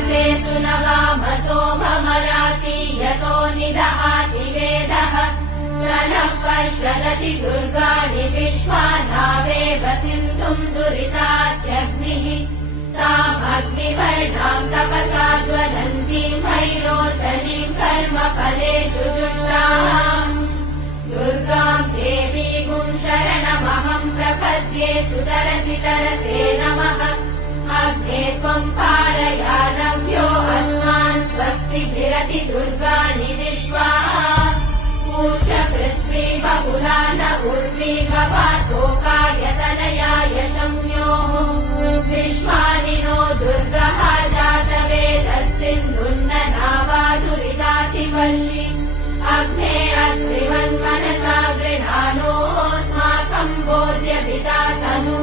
वसे सुनवाम सोममराति यतो निदहाति वेदः स नः पश्यदति दुर्गाणि विश्वानावेव सिन्धुम् दुरितात्यग्निः तामग्निवर्णाम् तपसा ज्वलन्तीम् भैरोचनीम् कर्मफलेषु जुष्टाम् दुर्गाम् देवीगुम् शरणमहम् प्रपद्ये सुतरसि तरसे नमः अग्ने त्वम् पारयानव्यो अस्मान् स्वस्तिभिरति दुर्गाणि विश्वाः पूष्य पृथ्वी बहुला न उर्वी भवातोकायतनयाय संयोः विश्वानि नो दुर्गः जातवेदः सिन्धुन्न नावादुरितातिवर्षि अग्ने अत्रिवन्मनसा गृणानोऽस्माकम् बोध्यभिता तनु